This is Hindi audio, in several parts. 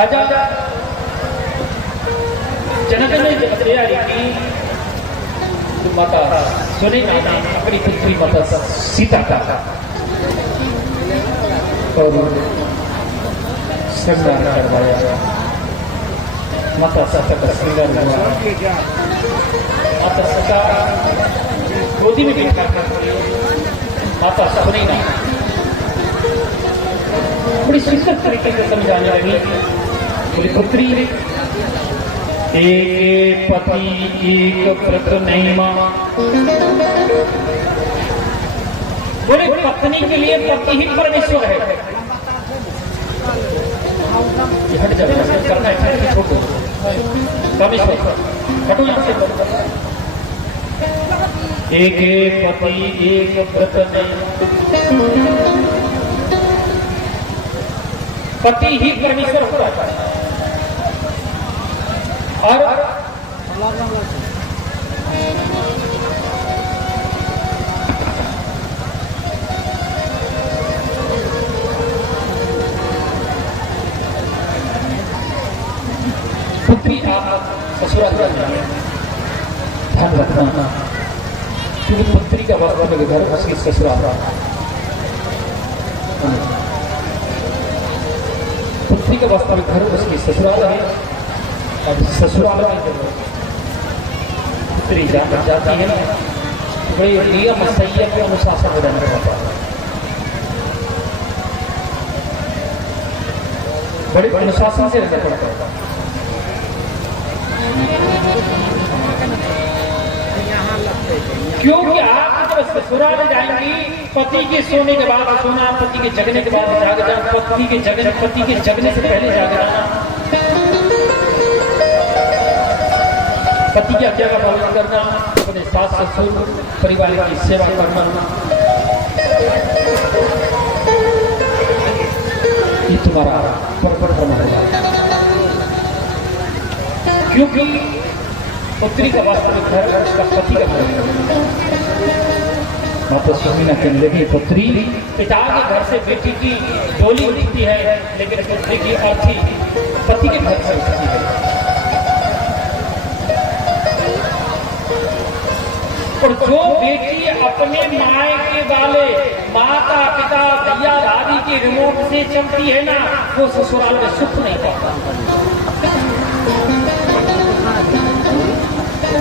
राजा जनक ने जब तैयारी की तो माता सुनैना ने अपनी पुत्री माता सीता का और श्रृंगार करवाया। माता सीता का श्रृंगार हुआ। माता सीता गोदी में बैठा माता सुनैना बड़ी सुंदर तरीके से समझाने लगी। बोली पुत्री, एक पति एक व्रत नहीं मां। बोले पत्नी के लिए पति ही परमेश्वर है। हट जाओ, करना है छोड़ दो। परमेश्वर हटो यहां से। एक पति एक व्रत नहीं, पति ही परमेश्वर होता है। और पुत्री आप ससुराल ध्यान रखना, क्योंकि पुत्री का वास्तविक घर उसकी ससुराल। पुत्री का वास्तविक घर उसकी ससुराल है। और ससुराल में पुत्री जाती है ना, बड़े नियम संयम के अनुशासन में रहना पड़ता है। बड़े अनुशासन से रहना पड़ता है। क्योंकि आप जब ससुराल जाएंगी, पति के सोने के बाद सोना, पति के जगने के बाद जागना, पति के जगने से पहले जागना, पति की आज्ञा का पालन करना, अपने सास ससुर परिवार की सेवा करना, ये तुम्हारा परपर धर्म होगा। क्योंकि पुत्री का वास्तविक घर उसका पति का घर है। माता सुनैना कहने लगी, पुत्री, पिता के घर से बेटी की डोली उठती है, लेकिन पुत्री की अर्थी पति के घर से उठती है। और जो बेटी अपने मायके वाले माता पिता भैया दादी के रिमोट से चलती है ना, वो ससुराल में सुख नहीं पाता।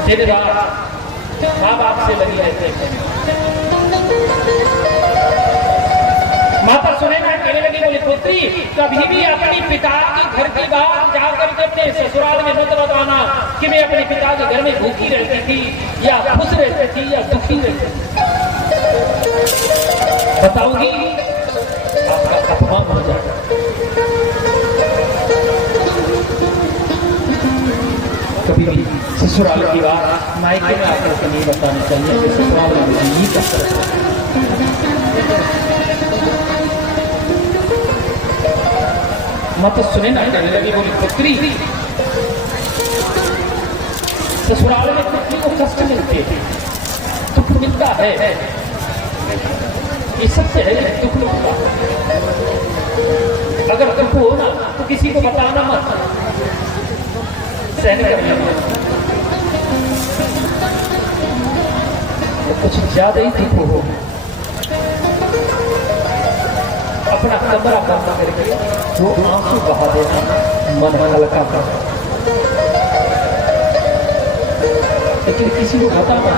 दिन रात माँ बाप से लगी रहते हैं। माता सुनैना कहने लगी, बोली पुत्री, कभी भी अपनी पिता के घर की बात जाकर के अपने ससुराल में मत बताना कि मैं अपने पिता के घर में भूखी रहती थी या खुश रहती थी या दुखी रहती थी। बताऊंगी आपका अपमान हो जाएगा। कभी भी ससुराल की बात मायके में आकर के नहीं बतानी चाहिए। ससुराल में नहीं कर सकते। माता सुनैना कहने लगी, बोली पुत्री, ससुराल में पुत्री को कष्ट मिलते हैं, दुख मिलता है, ये सबसे है दुख मिलता है। अगर दुख हो ना तो किसी को बताना मत, सहन करना मत। तो कुछ ज्यादा ही दुख हो, अपना कमरा बंद करके वो आंसू बहा देना, मन हल्का कर। लेकिन किसी को बताना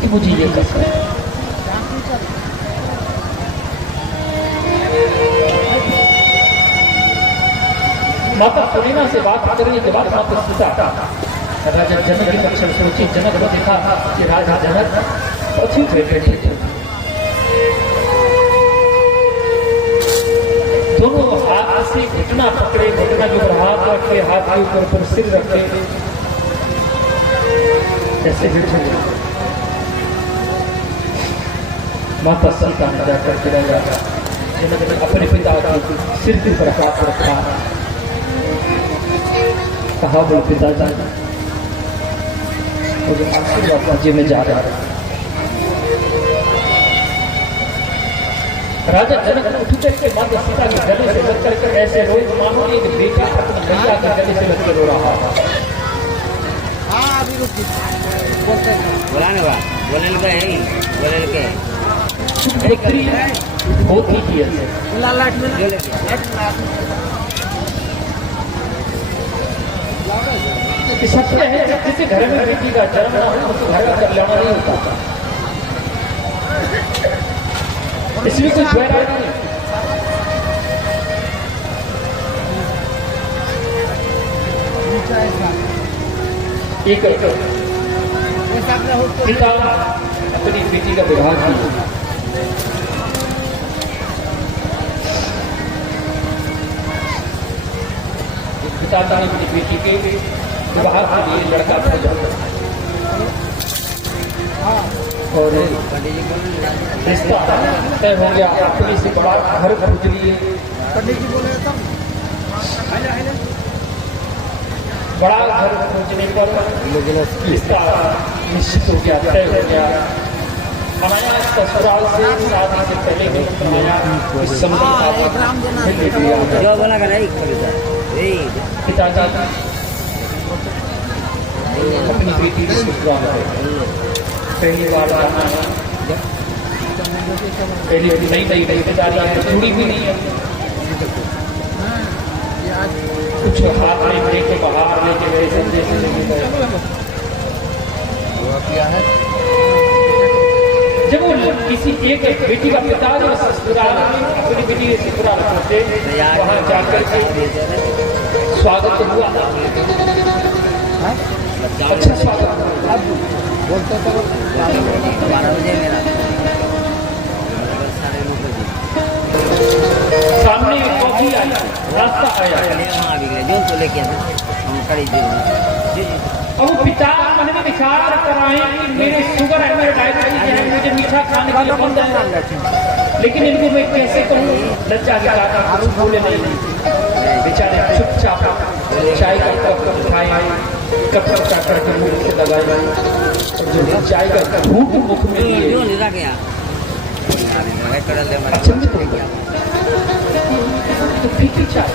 कि मुझे ये कष्ट है। माता सुनैना से बात करने के बाद माता सीता राजा जनक के पक्ष में सोची। जनक ने देखा कि राजा जनक पृथ्वी पे बैठे थे, दोनों हाथ से घुटना पकड़े, घुटना के ऊपर हाथ रखे, हाथ के ऊपर सिर रखे, ऐसे बैठे। माता सीता ने जाकर के राजा जनक ने अपने पिता के सिर के ऊपर हाथ रखा, कहा, बोले पिताजी, मुझे आशीर्वाद दीजिए, मैं जा रहा हूं। राजा जनक उठकर के माता सीता के गले से लग करके ऐसे रोए मानो एक बेटा अपनी मैया के गले से लग कर रो रहा है। पुत्री होती ही ऐसे सत्य है, जिसके घर में बेटी का जन्म ना हो उसके घर का कल्याण नहीं होता, इसमें कोई गैराई नहीं। एक पिता अपनी बेटी का विवाह किया, पिता ने अपनी बेटी के विवाह के लिए लड़का खोजा और रिश्ता तय हो गया। अपने से बड़ा घर खोज लिए, बड़ा घर खोजने पर रिश्ता निश्चित हो गया, तय हो गया। हमारा ससुराल से शादी से पहले भी हमारा पिताजी अपनी बेटी के ससुराल पहली बार जाना है, पहली नई नई रिश्तेदारी है, जुड़ी भी नहीं है, कुछ हाथ में लेके बाहर लेके गए संदेश लेके गए। जब वो किसी एक बेटी का पिता जो ससुराल अपनी बेटी के ससुराल पहुंचे, वहां जाकर के स्वागत हुआ, अच्छा स्वागत बोलते तो 12 बजे मेरा सामने कॉफी आई, रास्ता आया, जो तो लेके अब वो पिता मन में विचार कराए कि मेरे शुगर है, मेरे डायबिटीज है, मुझे मीठा खाने के लिए बंद है, लेकिन इनको मैं कैसे कहूँ, लज्जा के कारण बोले नहीं। बेचारे चुपचाप चाय का कप उठाए, कप उठाकर के मुंह से लगाए, और जो चाय का घूंट मुख में लिए तो फीकी चाय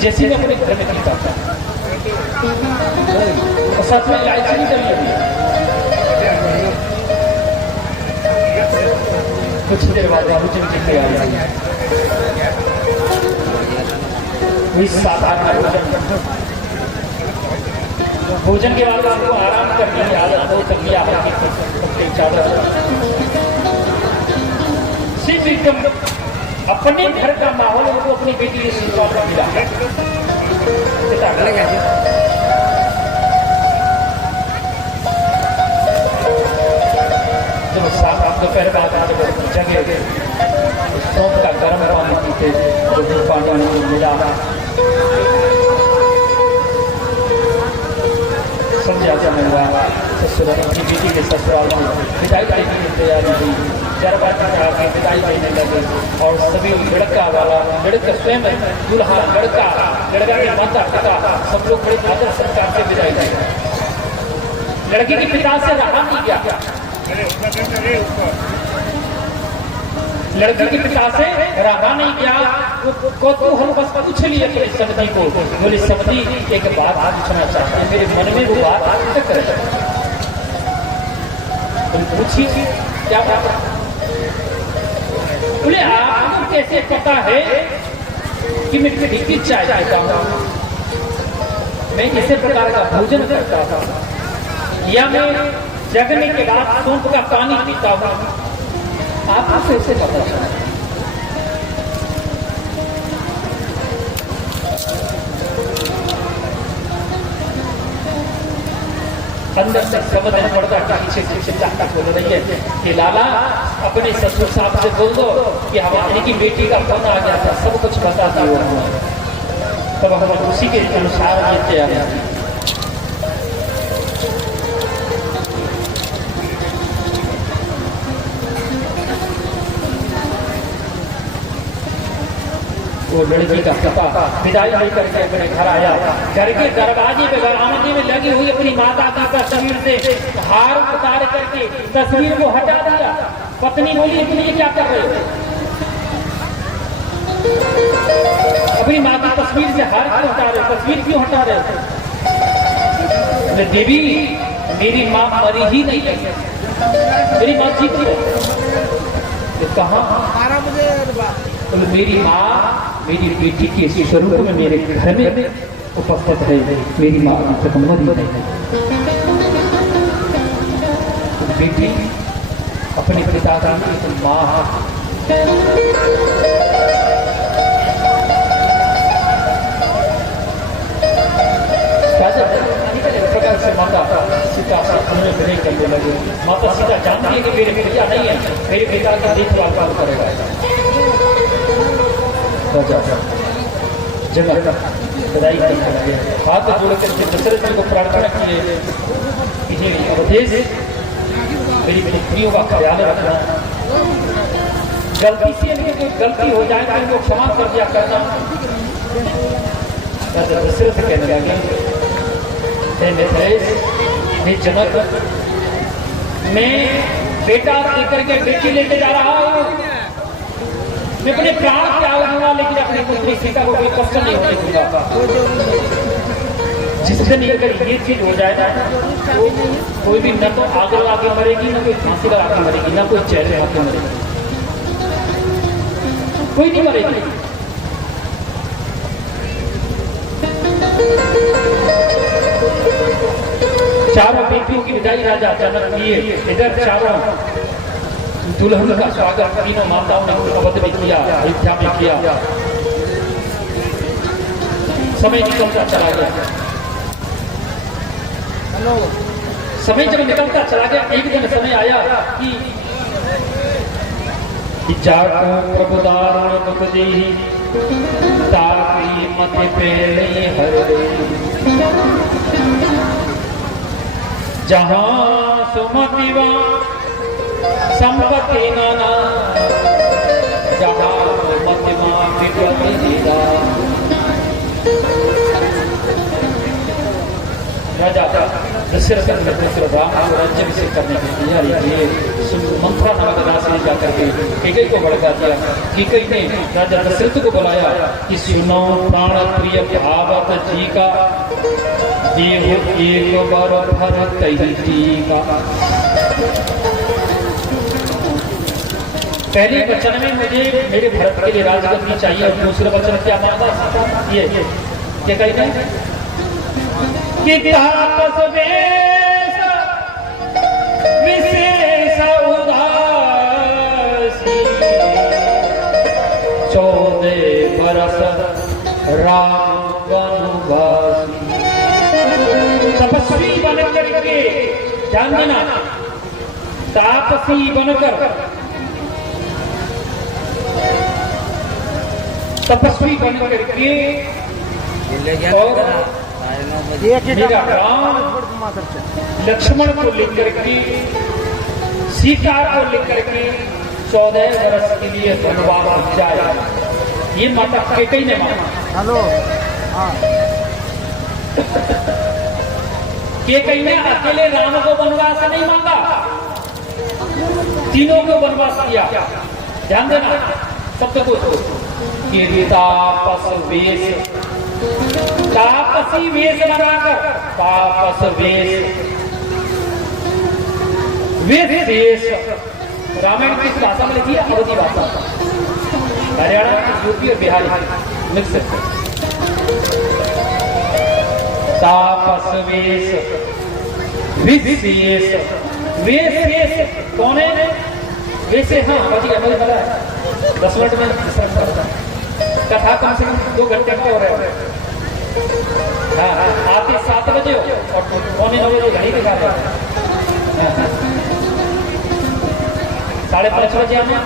जैसे मैं अपने घर में पीता था, और साथ में इलायची नहीं डली हुई। कुछ देर बाद भोजन की तैयारी, वही साधारण भोजन के बाद आपको आराम करने की आदत हो, तकिया चादर सिर्फ एकदम अपने घर का माहौल उनको अपनी बेटी के ससुराल में मिला। जब साथ दोपहर बाद जगह सौंप का गर्म पानी पीते, पानी मिला, समझा समय हुआ, ससुराल की बेटी के ससुराल में विदाई देने की तैयारी हुई, जरबा की विदाई देने लगे, और सभी लड़का वाला, लड़का स्वयं दूल्हा, लड़का के माता पिता सब लोग बड़े आदर सत्कार से विदाई दिए। लड़की के पिता से रहा नहीं गया, लड़की के पिता से रहा नहीं गया, को तो हम बस पूछ लिए अपने समधी को, बोले समधी एक बात पूछना चाहते हैं, मेरे मन में वो बात तक रहे, पूछिए क्या बात। बोले आपको कैसे पता है कि मैं फीकी चाय पीता हूँ, मैं इसी प्रकार का भोजन करता हूँ, या मैं जगने के बाद सौंफ का पानी पीता हूँ, आपको कैसे पता चला? अंदर से समझ नहीं पड़ता, पीछे पीछे चाहता बोल रही है कि लाला अपने ससुर साहब से बोल दो कि हमारी की बेटी का फोन आ गया था, सब कुछ बता दी वो, तब हम उसी के अनुसार ये तैयार हैं। वो लड़की का पिता विदाई लेकर के अपने घर आया, घर के दरवाजे पे बरामदे में लगी हुई अपनी माता की तस्वीर से हार उतार करके तस्वीर को हटा दिया। पत्नी बोली तुम ये क्या कर रहे हो? अपनी माँ की तस्वीर से हार क्यों हटा रहे हो, तस्वीर क्यों हटा रहे हो? देवी मेरी माँ मरी ही नहीं है, मेरी माँ जीती है। तो कहाँ? तो मेरी माँ मेरी बेटी के स्वरूप में मेरे घर में उपस्थित है, मेरी माँ अभी तक मरी नहीं है। बेटी अपने पिता की एक माँ है। प्रकार से माता सीता से उन्हें विनय करने लगे। माता सीता जानती है कि मेरे भैया नहीं है, मेरे पिता का देखभाल कौन करेगा। जगह बधाई करने लगे, हाथ जोड़कर दशरथ जी को प्रार्थना किए कि अवधेश मेरी पुत्रियों का ख्याल रखना, गलती से इनकी कोई गलती हो जाए तो इनको क्षमा कर दिया करना। दशरथ कहने लगे, जनक मैं बेटा लेकर के बेटी लेके जा रहा हूँ, मैं अपने प्राण त्याग दूंगा, लेकिन अपनी पुत्री सीता को कोई कष्ट नहीं होने दूंगा। जिस दिन अगर ये चीज हो जाए ना, तो कोई भी न तो आगे आगे मरेगी, ना कोई फांसी लगा के मरेगी, ना कोई चेहरे आके मरेगी, कोई नहीं मरेगी। चारों बेटियों की विदाई राजा जनक किए। इधर चारों दुल्हन का स्वागत तीनों माताओं ने अवध में किया, अयोध्या में किया। समय निकलता चला गया, समय जब निकलता चला गया, एक दिन समय आया कि जाको प्रभुदारण मुख देहि ताकी मत पेले हर दे, जहां सुमतिवा संपत्ति नाना, जहां सुमतिवा विपत्ति दीदा। राजा दशरथ राम को राज्याभिषेक करने की तैयारी किए। मंत्रा नामक राशि जाकर के कैकेयी को भड़का दिया। कैकेयी ने राजा दशरथ को बुलाया कि सुनो प्राण प्रिय भावत जी का, देहो एक बार भरत टीका। पहले वचन में मुझे मेरे भरत के लिए राजगद्दी चाहिए, और दूसरे वचन क्या मांगा? ये क्या कहते हैं कि तापस वेश विशेष उदासी, 14 बरस राम वनवासी। तपस्वी बनकर के, ध्यान देना, तापसी बनकर, तपस्वी बनकर के और मेरा राम लक्ष्मण को लेकर के, सीता को लेकर के 14 वर्ष के लिए वनवास जाए। ये माता कैकेयी ने मांगा। हेलो, कैकेयी ने अकेले राम को वनवास नहीं मांगा, तीनों को वनवास दिया। ध्यान देना, सबसे कुछ तापस वेश, तापसी वेश बनाकर, तापस वेश वेश रामायण किस भाषा में लिखी है? अवधी भाषा, हरियाणा, यूपी और बिहारी मिक्स। तापस वेश विशेष वेश कौन है? वैसे हाँ मुझे पता है, 10 मिनट में कथा कम से कम 2 घंटे का हो रहा है। हाँ, आते 7 बजे हो और 9:15 बजे घड़ी दिखा रहे हैं। 5:30 बजे आना,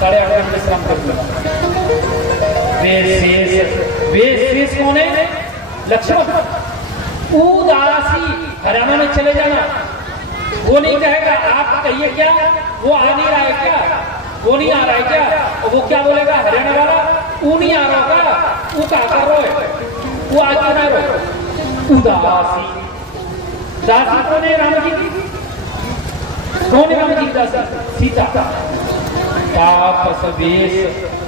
8:30 बजे विश्राम कर लो। वेश कौन है? लक्ष्मण। उदासी हरियाणा में चले जाना, वो नहीं कहेगा आप कहिए क्या, वो आ नहीं रहा है क्या, वो नहीं आ रहा है क्या, और वो क्या बोलेगा हरियाणा वाला? वो नहीं आ रहा होगा, वो क्या कर रहा है, वो आ क्यों ना रहो? उदासी। दासी कौन है? राम जी की। कौन है राम जी की दासी? सीता। तापस वेश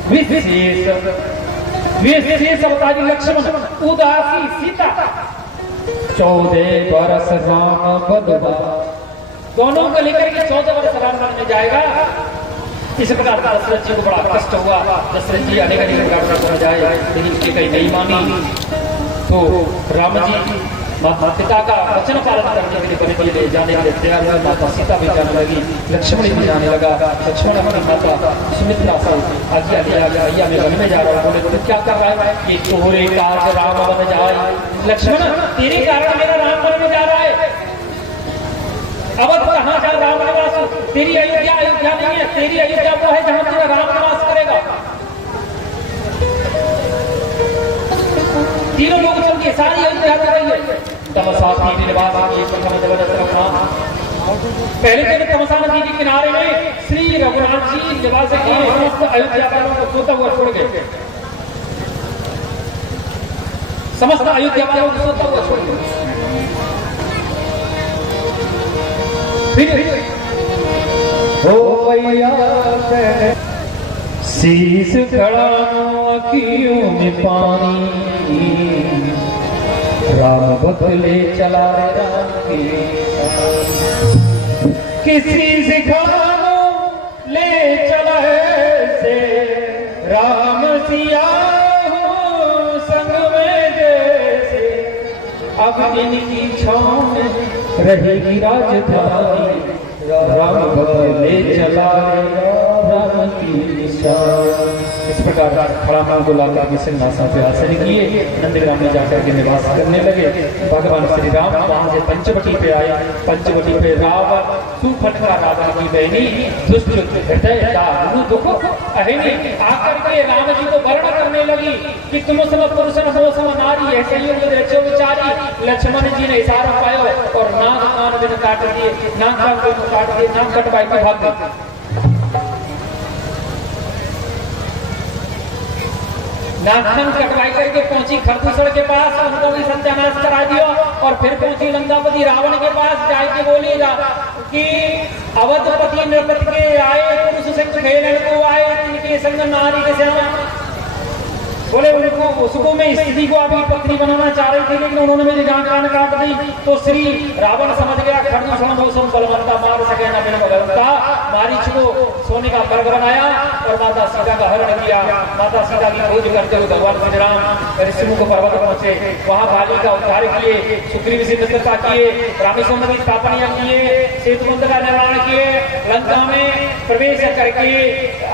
विशेष वे शेष अवतारी लक्ष्मण उदासी सीता 14 बरस राम बदवा, दोनों को लेकर के 14 वर्ष राम वन में जाएगा। इस प्रकार दशरथ जी को बड़ा कष्ट हुआ। दशरथ जी अनेक प्रकार से समझाए, लेकिन उसकी कहीं नहीं मानी। तो राम जी माता पिता का वचन पालन करने के लिए बने के लिए जाने के लिए तैयार हुआ। माता सीता भी जाने लगी, लक्ष्मण भी जाने लगा। लक्ष्मण अपनी माता सुमित्रा से आज्ञा लिया, भैया मैं वन में जा रहा हूँ। बोले तो क्या कर रहा है? ये तोरे काज राम वन जाए। लक्ष्मण तेरे कारण मेरा राम वन में जा रहा है। अवध कहाँ जा राम निवास? तेरी अयोध्या अयोध्या नहीं है, तेरी अयोध्या वो है जहाँ तेरा राम निवास करेगा। तीनों लोग चल के सारी अयोध्या कर रही है। तमसा नदी निवास पहले दिन तमसा नदी के किनारे में श्री रघुनाथ जी निवास किए। समस्त अयोध्या वालों को सोता हुआ छोड़ गए, समस्त अयोध्या वालों को सोता हुआ छोड़ गए। फिर हो शीश खड़ा अखियों में पानी, राम बदले चला राम के किसी सिखानो ले चला से राम सिया हो संग में जैसे। अब इनकी छाँव में रहेगी राजधानी, राम बदले चला राम की निशान। इस प्रकार खड़ा मां को लाकर के सिंहासन पे आसन किए, नंदग्राम में जाकर के निवास करने लगे। भगवान श्री राम वहां से पंचवटी पे आए। पंचवटी पे रावण सुफटका रावण की बहनी दुष्ट हृदय दारुण दुख अहिनी आकर के राम जी को वर्ण करने लगी कि तुम सब पुरुष हो सम नारी, ऐसे ही रचो विचारी। लक्ष्मण जी ने इशारा पाया और नाक कान बिन काट दिए, नाक काट दिए, नाक कटवाई के भाग गए। नागन कटवाई करके पहुंची खरदूसर के पास, उनको भी सत्यानाश करा दिया। और फिर पहुंची लंकापति रावण के पास, जाके बोली कि अवधपति नृपति के आए पुरुष संग खेलन को आए, इनके संग नारी के श्यामा। बोले उनको उसको मैं स्त्री को अभी पत्नी बनाना चाह रही थी, लेकिन उन्होंने मेरी जान कान काट दी। तो श्री रावण समझ गया खरदूषण मौसम बलवंता मार सके ना बिन बलवंता। मारीच को सोने का पर्ग बनाया और माता सीता का हरण किया। माता सीता की खोज करते हुए भगवान श्री राम ऋषिमुख पर्वत पहुंचे। वहां बाली का उद्धार किए, सुग्रीव से मित्रता किए, रामेश्वर की स्थापना किए, सेतु बंध का निर्माण किए, लंका में प्रवेश करके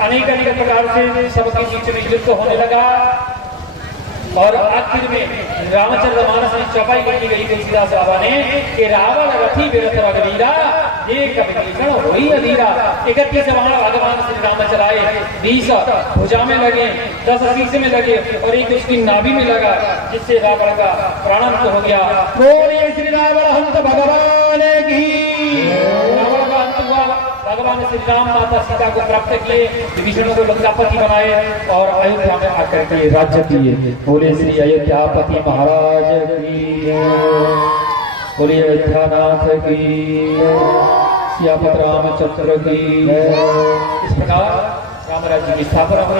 अनेक अनेक प्रकार से सबके बीच में युद्ध होने लगा। और आखिर में रामचंद्र मानस में चौपाई लिखी गई तुलसीदास बाबा ने कि रावण रथी विरथ रघुवीरा, ये कविभीषण होई अधीरा। 31 बाण भगवान श्री राम चलाए, 20 भुजा में लगे, 10 शीश में लगे और एक उसकी नाभि में लगा, जिससे रावण का प्राणांत हो गया। बोलिए श्री रावण हंत भगवान की। रावण का अंत हुआ। भगवान श्री राम माता सीता को प्राप्त किए, विभीषण को लंकापति बनाए और अयोध्या में आकर के राज्य किए। बोले श्री अयोध्यापति महाराज की, बोले अयोध्यानाथ की, सियापत रामचंद्र की। इस प्रकार राम राज्य की स्थापना हुई।